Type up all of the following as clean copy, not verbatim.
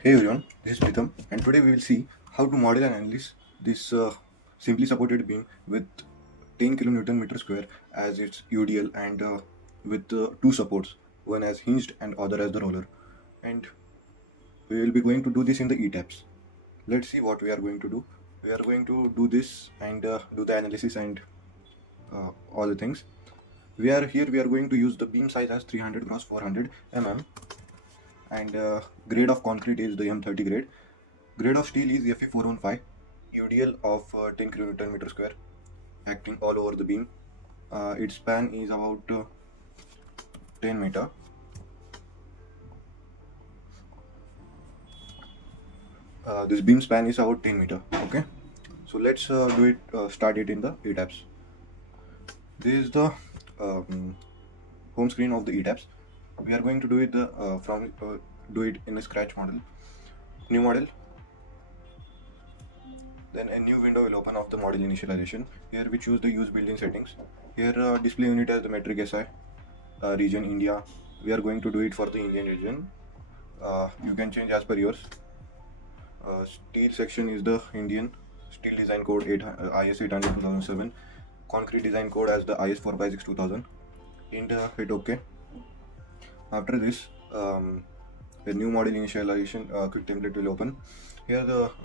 Hey everyone, this is Pritham, and today we will see how to model and analyze this simply supported beam with 10 kilonewton meter square as its UDL and with two supports, one as hinged and other as the roller. And we will be going to do this in the ETABS. Let's see what we are going to do. We are going to do this and do the analysis and all the things. We are going to use the beam size as 300 cross 400 mm, and grade of concrete is the M30 grade. Grade of steel is Fe415, UDL of 10 kN meter square, acting all over the beam. Its span is about 10 meter. This beam span is about 10 meter. Okay, so let's do it. Start it in the ETABS. This is the home screen of the ETABS. We are going to do it do it in a scratch model. New model. Then a new window will open of the model initialization. Here we choose the use built-in settings. Here display unit as the metric SI, region India. We are going to do it for the Indian region. You can change as per yours. Steel section is the Indian steel design code IS 800 2007. Concrete design code as the IS 456 2000. And hit OK. After this, a new model initialization quick template will open. Here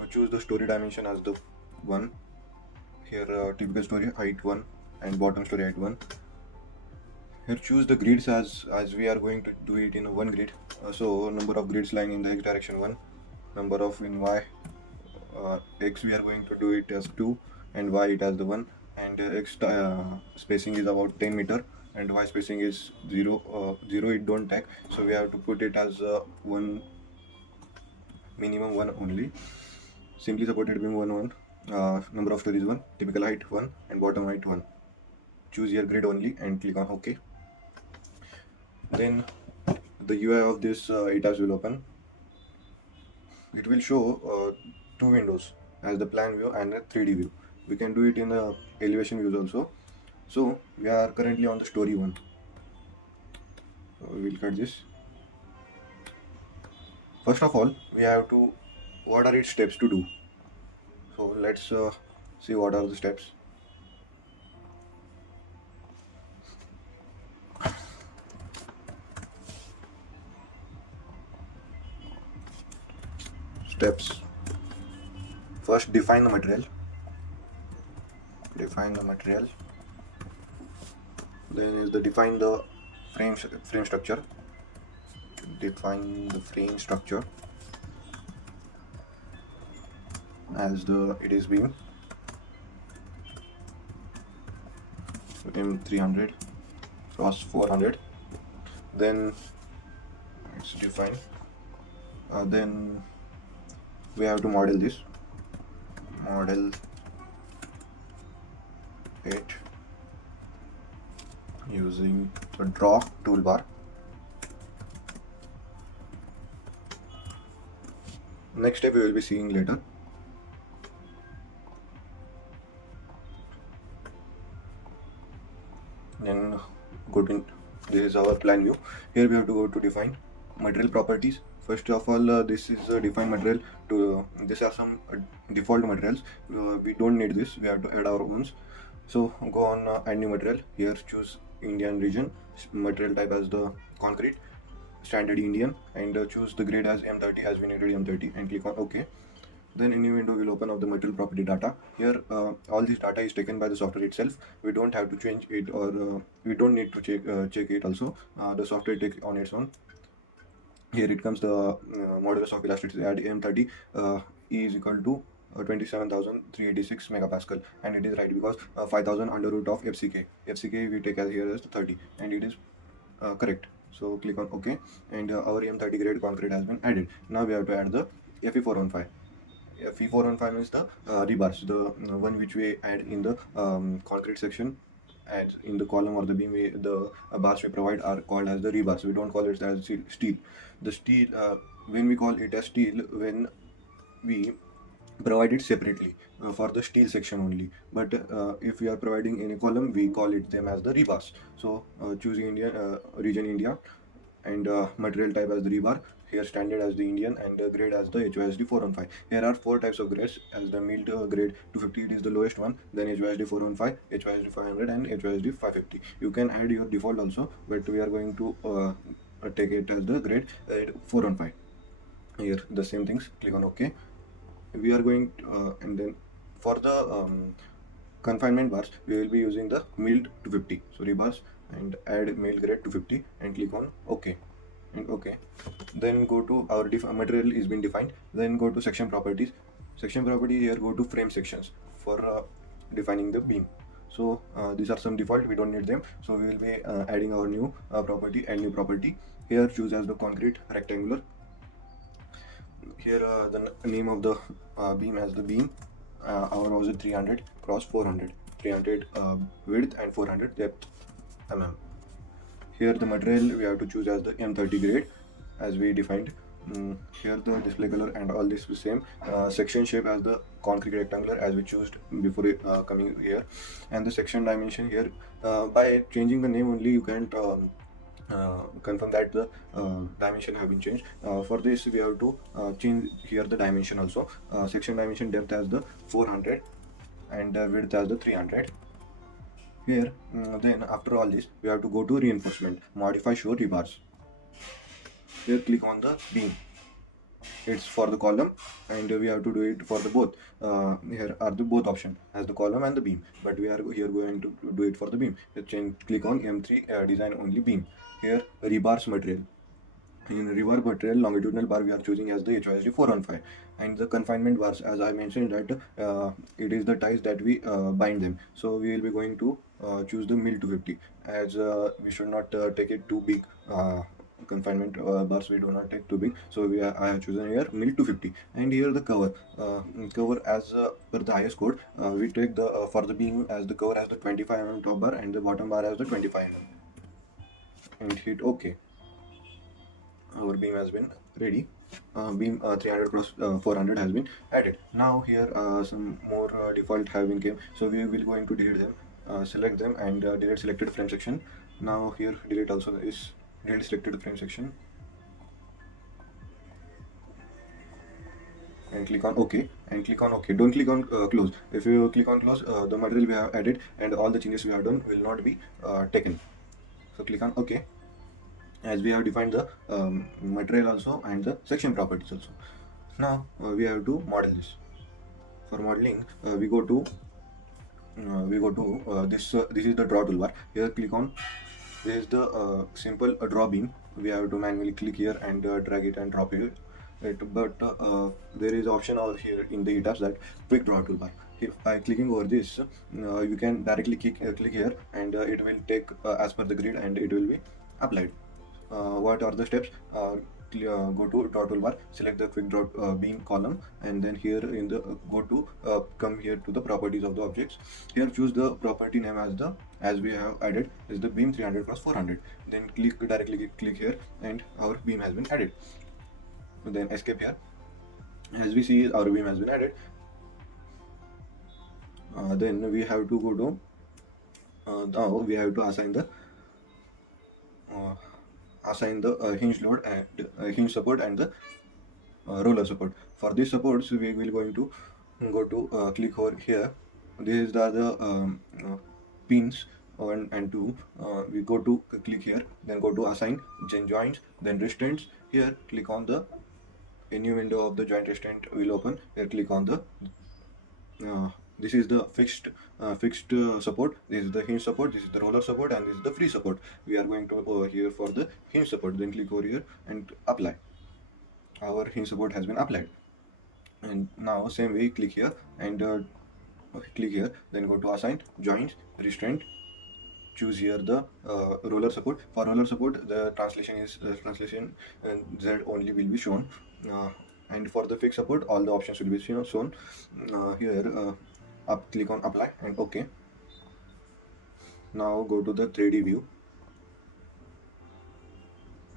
choose the story dimension as the 1. Here typical story height 1 and bottom story height 1. Here choose the grids as we are going to do it in one grid. So number of grids lying in the x direction 1, number of in y x we are going to do it as 2 and y it as the 1, and x spacing is about 10 meter and y spacing is 0. 0 it don't take, so we have to put it as 1, minimum 1 only. Simply supported beam 1 number of stories 1, typical height 1 and bottom height 1. Choose your grid only and click on OK. Then the UI of this ETABS will open. It will show two windows as the plan view and a 3D view. We can do it in the elevation views also. So we are currently on the story 1. We will cut this. First of all, we have to, what are its steps to do? So let's see what are the steps. Steps. First, define the material. Then is the define the frame structure. Define the frame structure as it is beam M300 cross 400. Then it's define. Then we have to model this. Model it using the draw toolbar. Next step we will be seeing later. Then this is our plan view. Here we have to go to define material properties. First of all, this is a defined material. These are some default materials. We don't need this. We have to add our own. So go on add new material. Here choose Indian region, material type as the concrete, standard Indian, and choose the grade as M30 as we needed M30 and click on OK. Then a new window will open up the material property data. Here all this data is taken by the software itself. We don't have to change it, or we don't need to check it also. The software takes on its own. Here it comes the modulus of elasticity at M30 E is equal to 27,386 megapascal, and it is right because 5,000 under root of FCK. FCK we take as here as 30, and it is correct. So click on OK, and our M30 grade concrete has been added. Now we have to add the Fe415. Fe415 is the rebars, the one which we add in the concrete section. As in the column or the beam, the bars we provide are called as the rebars. We don't call it as steel. The steel, when we call it as steel, when we provide it separately for the steel section only. But if we are providing any column, we call it them as the rebars. So choose India, region India, and material type as the rebar. here standard as the Indian and grade as the HYSD 415. Here are 4 types of grades. As the mild grade 250, it is the lowest one, then HYSD 415, HYSD 500 and HYSD 550. You can add your default also, but we are going to take it as the grade 415. Here the same things, click on OK. We are going and then for the confinement bars we will be using the mild 250, so rebars and add mild grade 250 and click on OK and OK. Then go to our material is been defined, then go to section properties. Section property, here go to frame sections for defining the beam. So these are some default, we don't need them, so we will be adding our new property and new property. Here choose as the concrete rectangular. Here the name of the beam as the beam. Our was 300 cross 400, 300 width and 400 depth mm. Here the material we have to choose as the M30 grade as we defined. Here the display color and all this is same. Section shape as the concrete rectangular as we chose before coming here, and the section dimension here by changing the name only you can't confirm that the dimension have been changed. For this we have to change here the dimension also. Section dimension depth as the 400 and width as the 300. Here then after all this we have to go to reinforcement, modify show rebars. Here click on the beam, it's for the column and we have to do it for the both. Here are the both option as the column and the beam, but we are here going to do it for the beam. Click on M3 design only beam. Here rebars material, in rebar material longitudinal bar we are choosing as the HYSD 415, and the confinement bars as I mentioned that it is the ties that we bind them, so we will be going to choose the mild 250 as we should not take it too big. Confinement bars we do not take too big, so I have chosen here mild 250. And here the cover as per the highest code we take the for the beam as the cover as the 25 mm top bar and the bottom bar as the 25 mm and hit OK. Our beam has been ready. Beam 300 cross 400 has been added. Now here some more default have been came, so we will going to delete them. Select them and delete selected frame section. Now here delete also is delete selected frame section and click on OK and click on OK. Don't click on close. If you click on close, the material we have added and all the changes we have done will not be taken. So click on OK, as we have defined the material also and the section properties also. Now we have to model this. For modeling we go to this is the draw toolbar. Here click on, this is the simple draw beam. We have to manually click here and drag it and drop it, but there is option out here in the ETABS that quick draw toolbar. By clicking over this you can directly click here and it will take as per the grid and it will be applied. What are the steps? Go to draw toolbar, select the quick draw beam column, and then here in the come here to the properties of the objects. Here choose the property name as we have added is the beam 300 cross 400. Then directly click here and our beam has been added. Then escape here. As we see our beam has been added. Then we have to go to now we have to assign the hinge load and hinge support and the roller support. For this support, so we will going to go to click over here. These are the pins 1 and 2. We go to click here, then go to assign joints, then restraints. Here click on the a new window of the joint restraint will open. Here click on the this is the fixed support, this is the hinge support, this is the roller support, and this is the free support. We are going to over here for the hinge support, then click over here and apply. Our hinge support has been applied. And now same way click here and click here, then go to assign joints, restraint, choose here the roller support. For roller support the translation is translation and Z only will be shown, and for the fixed support all the options will be shown. Here click on apply and OK. Now go to the 3D view.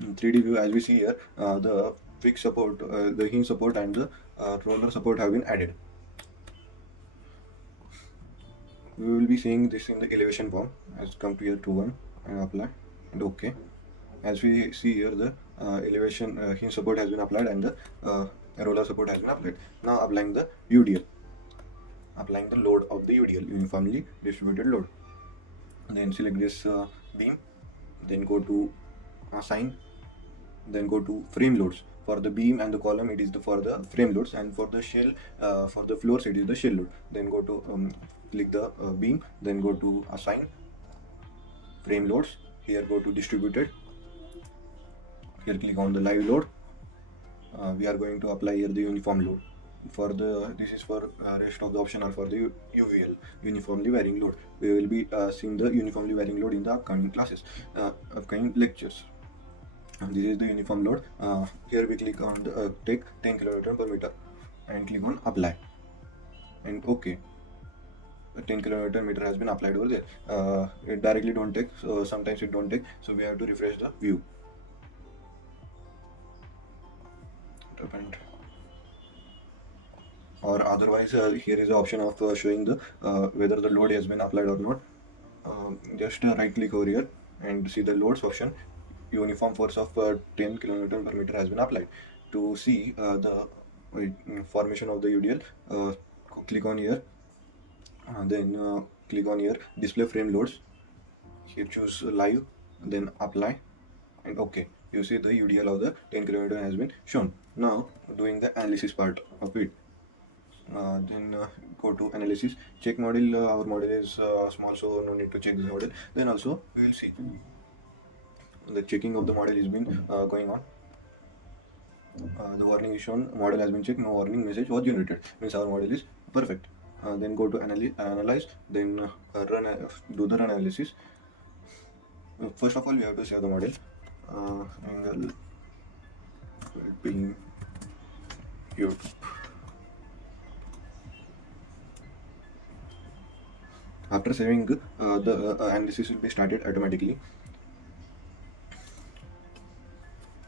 In 3D view, as we see here, the fixed support, the hinge support and the roller support have been added. We will be seeing this in the elevation form. As come to here to 1 and apply and OK. As we see here, the elevation hinge support has been applied, and the roller support has been applied. Now applying the UDL, applying the load of the UDL, uniformly distributed load. Then select this beam, then go to assign, then go to frame loads. For the beam and the column, it is for the frame loads, and for the shell, for the floors, it is the shell load. Then go to click the beam, then go to assign frame loads. Here go to distributed. Here click on the live load. We are going to apply here the uniform load. For the this is for rest of the option are for the UVL, uniformly varying load. We will be seeing the uniformly varying load in the upcoming classes, upcoming lectures. This is the uniform load. Here we click on the take 10 kN per meter and click on apply and OK. 10 kN has been applied over there. It directly don't take, so sometimes it don't take, so we have to refresh the view. Or otherwise, here is the option of showing the whether the load has been applied or not. Just right click over here and see the loads option. Uniform force of 10 kN per meter has been applied. To see the formation of the UDL, click on here, then click on here display frame loads. Here choose live, then apply and OK. You see the UDL of the 10 kN has been shown. Now doing the analysis part of it. Then go to analysis, check model. Our model is small, so no need to check the model. Then also we will see the checking of the model has been going on. The warning is shown, model has been checked, no warning message was generated, means our model is perfect. Then go to analyze, then do the run analysis. First of all, we have to save the model. Angle being YouTube. After saving, the analysis will be started automatically.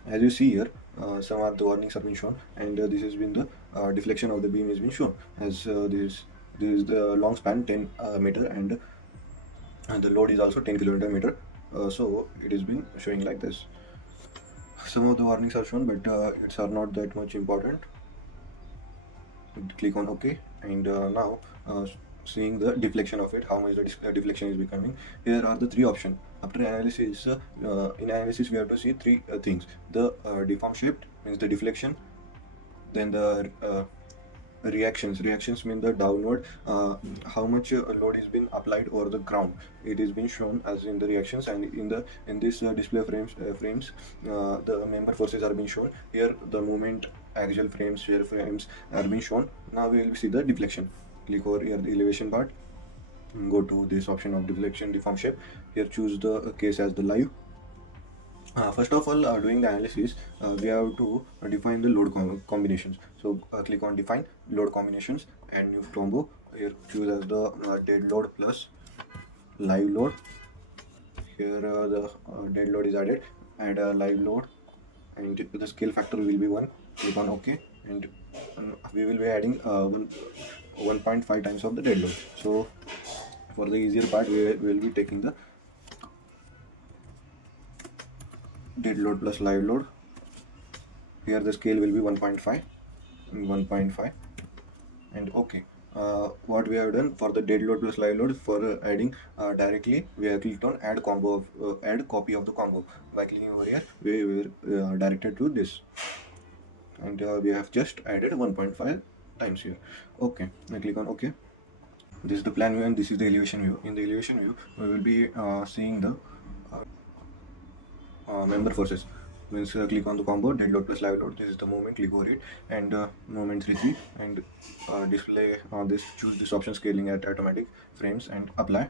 As you see here, some of the warnings have been shown, and this has been the deflection of the beam has been shown. As this is the long span 10 meter, and the load is also 10 kN. So it has been showing like this. Some of the warnings are shown, but it's are not that much important. Click on OK, and now seeing the deflection of it, how much the deflection is becoming. Here are the three options. After analysis, in analysis we have to see three things: the deform shape, means the deflection, then the reactions mean the downward, how much load is been applied over the ground. It is been shown as in the reactions, and in this display frames, the member forces are being shown. Here the moment, axial frames, shear frames are being shown. Now we will see the deflection. Click over here the elevation part, go to this option of deflection, deform shape. Here choose the case as the live. First of all, doing the analysis, we have to define the load combinations. So click on define load combinations and new combo. Here choose as the dead load plus live load. Here the dead load is added, add a live load, and the scale factor will be 1. Click on OK, and we will be adding 1.5 times of the dead load. So for the easier part, we will be taking the dead load plus live load. Here the scale will be 1.5 and OK. What we have done for the dead load plus live load, for adding directly, we have clicked on add combo of add copy of the combo. By clicking over here, we were directed to this, and we have just added 1.5 times here. OK, I click on OK. This is the plan view, and this is the elevation view. In the elevation view, we will be seeing the member forces. Means click on the combo dead load plus live load. This is the moment. Click over it and moment 3C, and display this. Choose this option, scaling at automatic frames, and apply.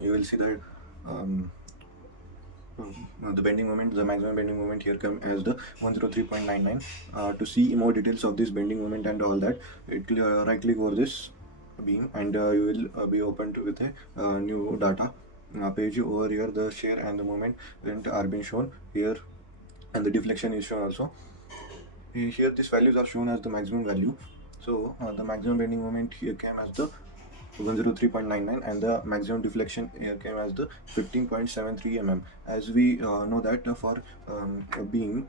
You will see that the bending moment, the maximum bending moment here come as the 103.99. To see more details of this bending moment and all that, right click over this beam, and you will be opened with a new data page. Over here the shear and the moment are being shown here, and the deflection is shown also. Here these values are shown as the maximum value. So the maximum bending moment here came as the 103.99, and the maximum deflection here came as the 15.73 mm. As we know that being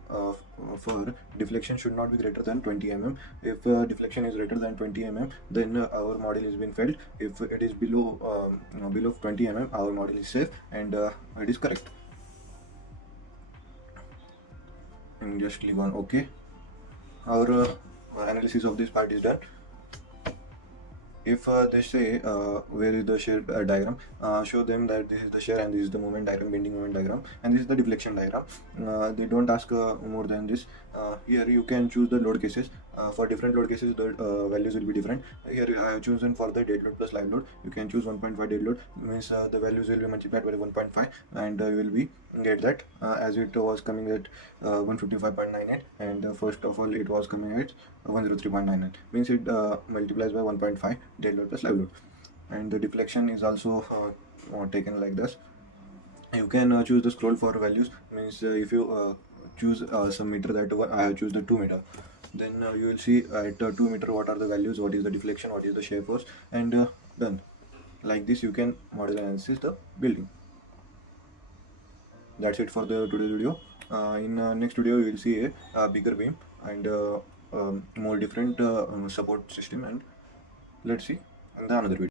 for deflection should not be greater than 20 mm. If deflection is greater than 20 mm, then our model has been failed. If it is below 20 mm, our model is safe and it is correct. And just click on OK. Our analysis of this part is done. If they say where is the shear diagram, show them that this is the shear and this is the moment diagram, bending moment diagram, and this is the deflection diagram. They don't ask more than this. Here you can choose the load cases. For different load cases, the values will be different. Here I have chosen for the dead load plus live load. You can choose 1.5 dead load, means the values will be multiplied by 1.5, and you will be get that as it was coming at 155.98, and first of all it was coming at 103.99, means it multiplies by 1.5 dead load plus live load. And the deflection is also taken like this. You can choose the scroll for values, means if you choose some meter, that one I have choose the 2 meter, then you will see at 2 meter what are the values, what is the deflection, what is the shear force, and done. Like this you can model analysis the building. That's it for the today's video. In next video you will see a bigger beam and more different support system, and let's see in the another video.